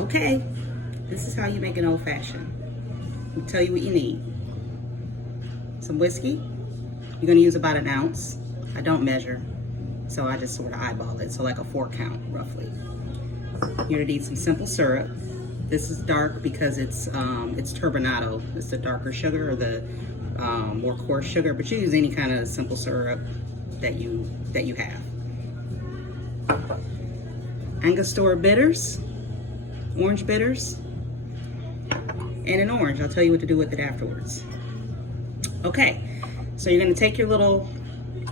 Okay, this is how you make an old fashioned. I'll tell you what you need. Some whiskey. You're gonna use about an ounce. I don't measure, so I just sort of eyeball it. So like a 4 count, roughly. You're gonna need some simple syrup. This is dark because it's turbinado. It's the darker sugar or the more coarse sugar, but you use any kind of simple syrup that you have. Angostura bitters, orange bitters, and an orange. I'll tell you what to do with it afterwards. Okay, so you're gonna take your little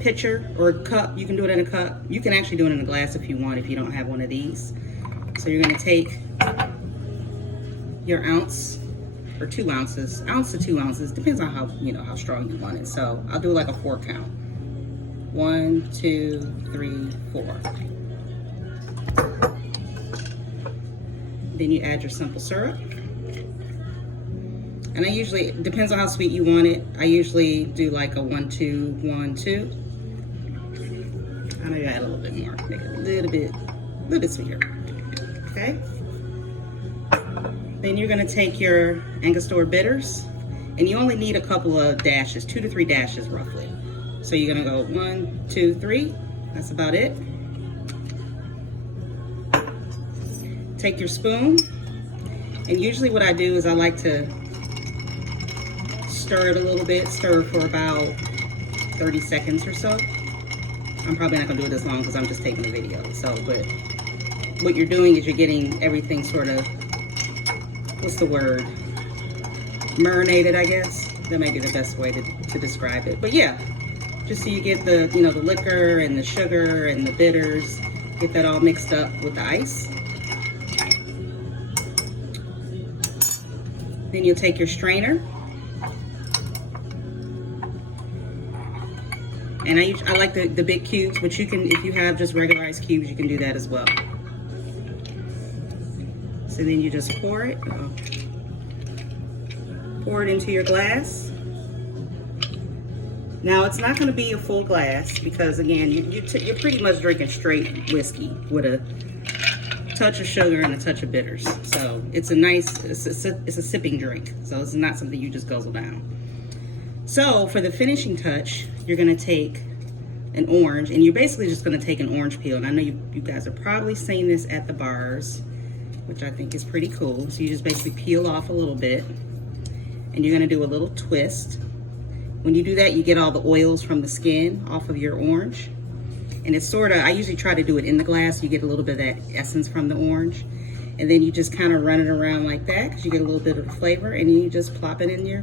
pitcher or cup. You can do it in a cup. You can actually do it in a glass if you want, if you don't have one of these. So you're gonna take your ounce or 2 ounces, ounce to 2 ounces, depends on how strong you want it. So I'll do like a 4 count. 1, 2, 3, 4. Then you add your simple syrup. And I usually, it depends on how sweet you want it. I usually do like a 1, 2, 1, 2. I know you add a little bit more, make it a little bit sweeter. Okay. Then you're gonna take your Angostura bitters, and you only need a couple of dashes, 2 to 3 dashes roughly. So you're gonna go 1, 2, 3. That's about it. Take your spoon, and usually what I do is I like to stir it a little bit, stir for about 30 seconds or so. I'm probably not gonna do it as long because I'm just taking a video. So, but what you're doing is you're getting everything sort of, what's the word? Marinated, I guess. That may be the best way to describe it. But yeah, just so you get the, the liquor and the sugar and the bitters, get that all mixed up with the ice. Then you'll take your strainer. And I like the big cubes, but you can, if you have just regular ice cubes, you can do that as well. So then you just pour it into your glass. Now it's not gonna be a full glass because again, you're pretty much drinking straight whiskey with a touch of sugar and a touch of bitters. So it's a nice, it's a sipping drink. So it's not something you just guzzle down. So for the finishing touch, you're gonna take an orange, and you're basically just gonna take an orange peel. And I know you guys have probably seen this at the bars, which I think is pretty cool. So you just basically peel off a little bit, and you're gonna do a little twist. When you do that, you get all the oils from the skin off of your orange. And it's sort of, I usually try to do it in the glass. You get a little bit of that essence from the orange. And then you just kind of run it around like that because you get a little bit of the flavor, and you just plop it in your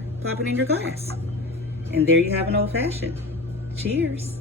glass. And there you have an old fashioned. Cheers.